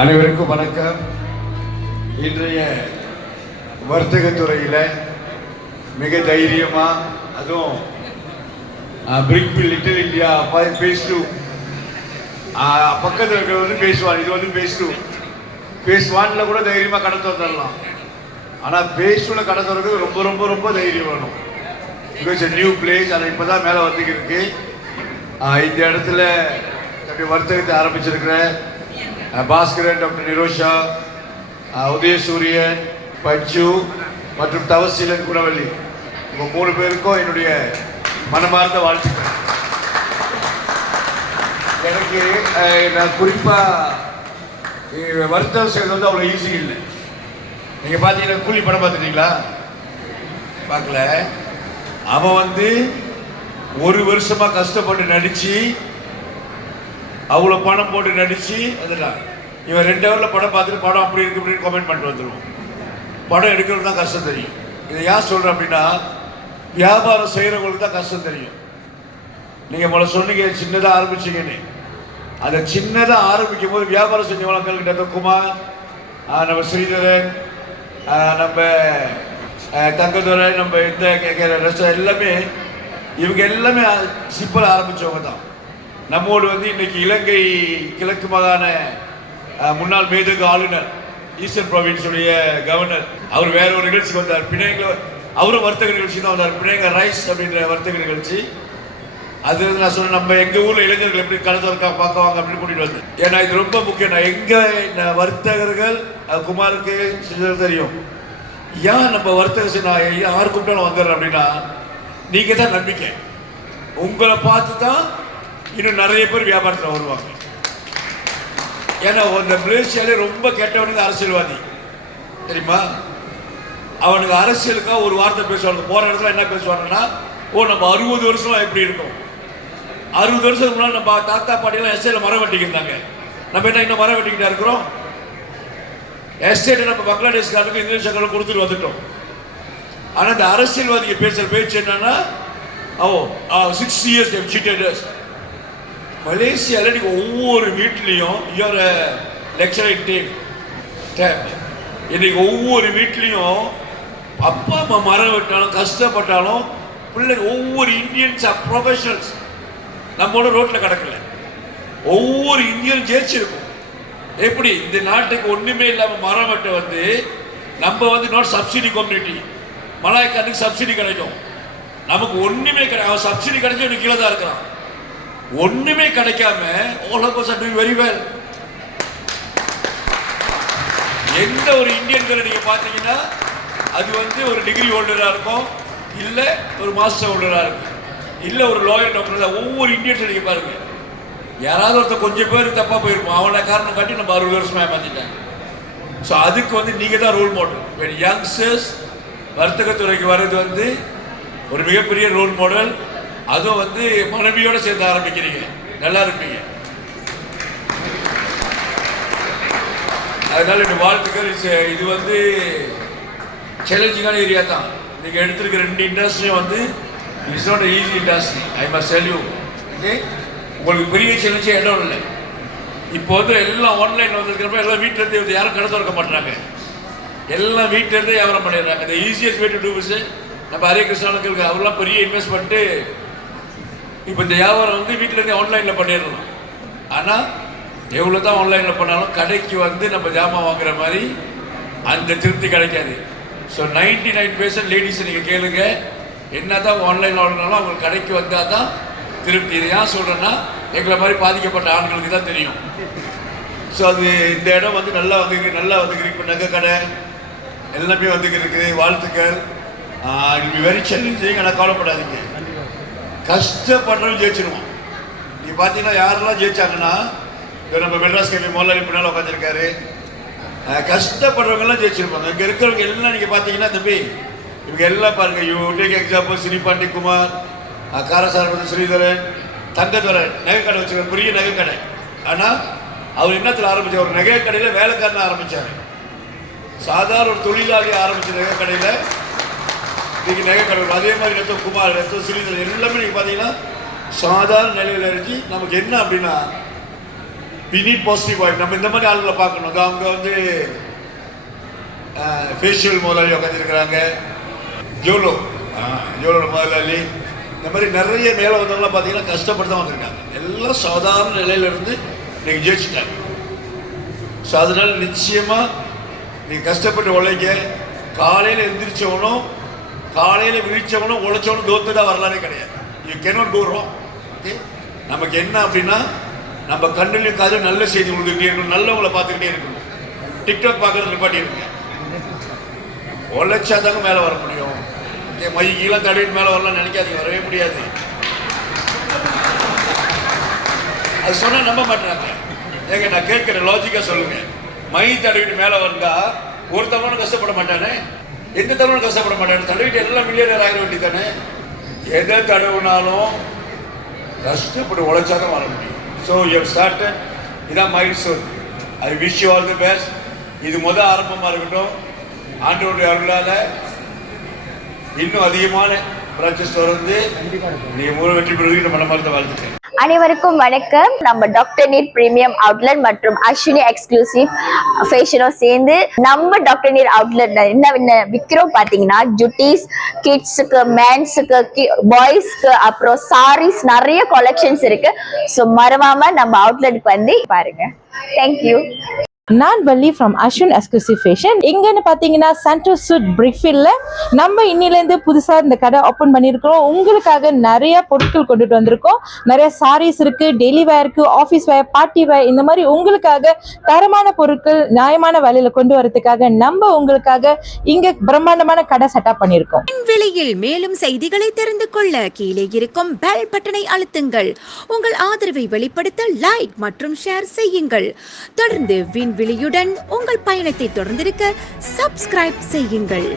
அனைவருக்கும் வணக்கம். இன்றைய வர்த்தகத்துறையில் மிக தைரியமாக அதுவும் பிரிக் லிட்டில் இந்தியா பேஸ் 2 பக்கத்தில் இருக்கிறது வந்து பேஸ் 1, இது வந்து பேஸ் 2. பேஸ் 1ல் கூட தைரியமாக கடை திறந்துடலாம். ஆனால் பேஸ் 2ல கடை திறக்கிறது ரொம்ப ரொம்ப ரொம்ப தைரியம் வேணும். பிகாஸ் நியூ பிளேஸ், அதை இப்போ தான் மேலே வந்துக்கிருக்கு. இந்த இடத்துல வர்த்தகத்தை ஆரம்பிச்சிருக்கிற பாஸ்கரன், டாக்டர் நிரோஷா, உதயசூரியன், பஞ்சு மற்றும் தவசீலன், குணவள்ளி, உங்க 3 பேருக்கும் என்னுடைய மனமார்ந்த வாழ்த்துக்கள். எனக்கு நான் குறிப்பாக வர்த்தகம் செய்வது வந்து அவ்வளோ ஈஸி இல்லை. நீங்கள் பார்த்தீங்கன்னா கூலி படம் பார்த்துட்டீங்களா? பார்க்கல. அவன் வந்து 1 வருஷமாக கஷ்டப்பட்டு நடித்து அவ்வளோ பணம் போட்டு நடித்து வந்துட்டான். இவன் 2 ஹவரில் படம் பார்த்துட்டு படம் அப்படி இருக்கு இப்படின்னு கமெண்ட் பண்ணிட்டு வந்துடுவோம். படம் எடுக்கிறது தான் கஷ்டம் தெரியும். இதை யார் சொல்கிறேன் அப்படின்னா, வியாபாரம் செய்கிறவங்களுக்கு தான் கஷ்டம் தெரியும். நீங்கள் முதல்ல சொன்னீங்க சின்னதாக ஆரம்பிச்சிங்கன்னு. அதை சின்னதாக ஆரம்பிக்கும் போது வியாபாரம் செஞ்சவங்க குமார், நம்ம ஸ்ரீதரன், நம்ம தங்கதுரை, நம்ம இந்த ரெஸ்டாரண்ட் எல்லாமே இவங்க எல்லாமே சிம்பிளாக ஆரம்பித்தவங்க தான். நம்மோடு வந்து இன்னைக்கு இலங்கை கிழக்கு மாகாண முன்னாள் மேதகு ஆளுநர், ஈஸ்டர்ன் ப்ராவின்ஸுடைய கவர்னர், அவர் வேற ஒரு நிகழ்ச்சிக்கு வந்தார். பிணைங்க, அவரும் வர்த்தக நிகழ்ச்சி தான் வந்தார். பிணைங்க ரைஸ் அப்படின்ற வர்த்தக நிகழ்ச்சி. அது நான் சொன்னேன், நம்ம எங்கள் ஊரில் இளைஞர்கள் எப்படி கடத்தொருக்கா பார்க்குவாங்க அப்படின்னு கூட்டிகிட்டு வந்தேன். ஏன்னா இது ரொம்ப முக்கியம். நான் எங்கள் வர்த்தகர்கள் குமாருக்கு தெரியும். ஏன் நம்ம வர்த்தக நான் யாரு கூப்பிட்டாலும் வந்துடுறேன் அப்படின்னா, நீங்கள் தான் நம்பிக்கை. உங்களை பார்த்து தான் இன்னும் நிறைய பேர் வியாபாரத்தில் வருவாங்க. ஏன்னா அந்த மலேசியாலே ரொம்ப கெட்டவனுக்கு அரசியல்வாதி தெரியுமா? அவனுக்கு அரசியலுக்காக ஒரு வார்த்தை பேசுவாங்க. போகிற இடத்துல என்ன பேசுவாங்கன்னா, நம்ம 60 வருஷமா எப்படி இருக்கும், 60 வருஷத்துக்கு முன்னாடி நம்ம தாத்தா பாட்டியெல்லாம் எஸ்டேட்ல மரம் வெட்டிக்கிட்டாங்க. நம்ம என்ன இன்னும் மரம் வெட்டிக்கிட்டா இருக்கிறோம்? எஸ்டேட்டை நம்ம பங்களாதேஷ்காரனுக்கு இந்தோனேஷியாக்காரனுக்கு கொடுத்துட்டு வந்துட்டோம். ஆனால் இந்த அரசியல்வாதிக்கு பேசுகிற பேச்சு என்னன்னா, 6 years they've cheated us. மலேசியாவில் நீங்கள் ஒவ்வொரு வீட்லேயும் இன்னைக்கு ஒவ்வொரு வீட்லேயும் அப்பா அம்மா மரம் வெட்டினாலும் கஷ்டப்பட்டாலும் பிள்ளைங்க ஒவ்வொரு இந்தியன்ஸ் ப்ரொஃபஷனல்ஸ் நம்மளோட ரோட்டில் கிடக்கல. ஒவ்வொரு இந்தியனும் ஜெயிச்சிருக்கும். எப்படி இந்த நாட்டுக்கு ஒன்றுமே இல்லாமல் மரம் வெட்ட வந்து நம்ம வந்து நாட் சப்சிடி கம்யூனிட்டி. மலாய்க்காரனுக்கு சப்சிடி கிடைக்கும், நமக்கு ஒன்றுமே கிடையாது. அவன் சப்சிடி கிடைச்சி எனக்கு கீழே தான் இருக்கிறான். ஒண்ணுமே கிடைக்காம all of us are doing very well. எந்த ஒரு இந்தியன்களை நீங்க பாத்தீங்கன்னா அது வந்து ஒரு டிகிரி ஹோல்டரா இருக்கும், இல்ல ஒரு மாஸ்டர் ஹோல்டரா இருக்கும், இல்ல ஒரு லாயர் டாக்டர். ஒவ்வொரு இந்தியன்ஸ் நீங்க பாருங்க, யாராவது ஒருத்தர் கொஞ்சம் பேர் தப்பா போயிருப்போம், அவனை காரணம் காட்டி நம்ம 60 வருஷமா ஏமாத்திட்டாங்க. ஸோ அதுக்கு வந்து நீங்க தான் ரோல் மாடல். யங்ஸ்டர்ஸ் வர்த்தகத்துறைக்கு வர்றது வந்து ஒரு மிகப்பெரிய ரோல் மாடல். அதுவும் வந்து மனைவியோட சேர்ந்து ஆரம்பிக்கிறீங்க, நல்லா இருப்பீங்க. அதனால இந்த வாழ்த்துக்கள். இது வந்து சேலஞ்சிங்கான ஏரியா தான். நீங்க எடுத்திருக்கிற 2 இண்டஸ்ட்ரியும் வந்து it's not easy industry. I must tell you. Okay, உங்களுக்கு பெரிய சேலஞ்சே இடம் இல்லை. இப்போ வந்து எல்லாம் ஆன்லைன் வந்திருக்கிறப்ப எல்லாம் வீட்டில இருந்து யாரும் கடை திறக்க மாட்டாங்க, எல்லாம் வீட்டில இருந்தே வியாபாரம் பண்ணிடுறாங்க. இந்த easiest way to do business. நம்ம ஹரே கிருஷ்ணனுக்கு அவரெல்லாம் பெரிய இன்வெஸ்ட்மெண்ட்டு. இப்போ இந்த வியாபாரம் வந்து வீட்டிலேருந்து ஆன்லைனில் பண்ணிடலாம். ஆனால் எவ்வளோ தான் ஆன்லைனில் பண்ணாலும் கடைக்கு வந்து நம்ம ஜாமான் வாங்குற மாதிரி அந்த திருப்தி கிடைக்காது. ஸோ 99% லேடிஸை நீங்கள் கேளுங்க, என்ன தான் ஆன்லைனில் வாங்கினாலும் அவங்க கடைக்கு வந்தால் தான் திருப்தி. இதை ஏன் சொல்கிறேன்னா, எங்களை மாதிரி பாதிக்கப்பட்ட ஆண்களுக்கு தான் தெரியும். ஸோ அது இந்த இடம் வந்து நல்லா வந்துருக்கு. இப்போ நகை கடை எல்லாமே வந்துருக்கு. வாழ்த்துக்கள். It be very challenging. ஆனால் கவலைப்படாதீங்க, கஷ்டப்படுறவங்க ஜெயிச்சிருவோம். நீ பார்த்தீங்கன்னா யாரெல்லாம் ஜெயிச்சாங்கன்னா, நம்ம மெட்ராஸ் கேபி மோலாலி பின்னால் உட்காந்துருக்காரு. கஷ்டப்படுறவங்கெல்லாம் ஜெயிச்சிருப்பாங்க. இங்கே இருக்கிறவங்க எல்லாம் நீங்கள் பார்த்தீங்கன்னா, தம்பி இவங்க எல்லாம் பாருங்க. You take example Sinipandi Kumar, காரசாரபதி ஸ்ரீதரன், தங்கதுரை நகைக்கடை வச்சுருக்காரு, பெரிய நகைக்கடை. ஆனால் அவர் என்னத்தில் ஆரம்பித்தார்? ஒரு நகை கடையில் வேலைக்காரனை ஆரம்பித்தார். சாதாரண ஒரு தொழிலாளி ஆரம்பித்த நகை கடையில் இன்னைக்கு நகை கடை. அதே மாதிரி ரத்தம் குமார், ரத்தம் ஸ்ரீதரன் எல்லாமே நீங்கள் பார்த்தீங்கன்னா சாதாரண நிலையில் இருந்துச்சு. நமக்கு என்ன அப்படின்னா, we need positive vibe. நம்ம இந்த மாதிரி ஆளுங்களை பார்க்கணும். அவங்க வந்து ஃபேஷியல் முதலாளி உட்காந்துருக்கிறாங்க, ஜோலோ முதலாளி, இந்த மாதிரி நிறைய மேலே வந்தவங்களாம் பார்த்தீங்கன்னா கஷ்டப்பட்டு தான் வந்திருக்காங்க. எல்லாம் சாதாரண நிலையிலிருந்து நீங்கள் ஜெயிச்சுட்டாங்க. ஸோ அதனால நிச்சயமாக நீங்கள் கஷ்டப்பட்டு உழைக்க, காலையில் எந்திரிச்சவனும் காலையில் விழிச்சவனும் உழைச்சவனும் தோத்துதான் வரலாறே கிடையாது. You cannot go wrong. Okay, நமக்கு என்ன அப்படின்னா நம்ம கண்ணிலையும் காதும் நல்ல செய்தி கொடுத்துக்கிட்டே இருக்கணும், நல்லவங்களை பார்த்துக்கிட்டே இருக்கணும். டிக்டாக் பார்க்கறது நிப்பாட்டி இருக்கு. உழைச்சா தாங்க மேலே வர முடியும். ஓகே, மை கீழே தடவிட்டு மேலே வரலாம்னு நினைக்காதீங்க, வரவே முடியாது. அது சொன்னால் நம்ப மாட்டாங்க. ஏங்க நான் கேட்குறேன், லாஜிக்காக சொல்லுங்க. மை தடவிட்டு மேலே வந்தா ஒருத்தவனும் கஷ்டப்பட மாட்டானே, எந்த தவறும் கஷ்டப்பட மாட்டானே, தடவிட்டு எல்லாம் மில்லியனர் ஆக வேண்டியதானே. எதை தடவுனாலும் கஷ்டப்பட்டு உழைச்சாதான் வர முடியும். ஸோ யூ ஸ்டார்டட், இதான் mile stone. I wish you all the best. இது ஆரம்பமாக இருக்கட்டும். ஆண்டவருடைய அருளால் இன்னும் அதிகமான பிரான்ச்சஸ் தொடர்ந்து நீங்கள் மூலம் வெற்றி பெறுவதற்கு மனமார்ந்த வாழ்த்துக்கள். அனைவருக்கும் வணக்கம். நம்ம டாக்டர் நீர் பிரீமியம் அவுட்லெட் மற்றும் அஸ்வினி எக்ஸ்க்ளூசிவ் ஃபேஷனும் சேர்ந்து நம்ம டாக்டர் நீர் அவுட்லெட் என்ன விற்கிறோம் பார்த்தீங்கன்னா, ஜுட்டீஸ், கிட்ஸுக்கு, மேன்ஸுக்கு, பாய்ஸ்க்கு, அப்புறம் சாரீஸ், நிறைய கலெக்ஷன்ஸ் இருக்கு. ஸோ மறவாம நம்ம அவுட்லெட்டுக்கு வந்து பாருங்க. தேங்க்யூ. நான் Valli from Ashwin exclusive fashion. இங்கன்னு பார்த்தீங்கன்னா சென்ட்ரல் ஸ்ட்ரீட் பிரிக்ஃபீல்டில் நம்ம இன்னிலேருந்து புதுசாக இந்த கடை ஓப்பன் பண்ணியிருக்கிறோம். உங்களுக்காக நிறைய பொருட்கள் கொண்டுட்டு வந்திருக்கோம். நிறைய சாரீஸ் இருக்குது, டெய்லி வேருக்கு, ஆஃபீஸ் வேர், பார்ட்டி வேர், இந்த மாதிரி உங்களுக்காக தரமான பொருட்கள் நியாயமான விலையில் கொண்டு வரதுக்காக நம்ம உங்களுக்காக இங்கே பிரம்மாண்டமான கடை செட்டப் பண்ணியிருக்கோம். விலையில் மேலும் செய்திகளை தெரிந்து கொள்ள கீழே இருக்கும் பெல் பட்டனை அழுத்துங்கள். உங்கள் ஆதரவை வெளிப்படுத்த லைக் மற்றும் ஷேர் செய்யுங்கள். தொடர்ந்து விண்வெளியுடன் உங்கள் பயணத்தை தொடர்ந்திருக்க சப்ஸ்கிரைப் செய்யுங்கள்.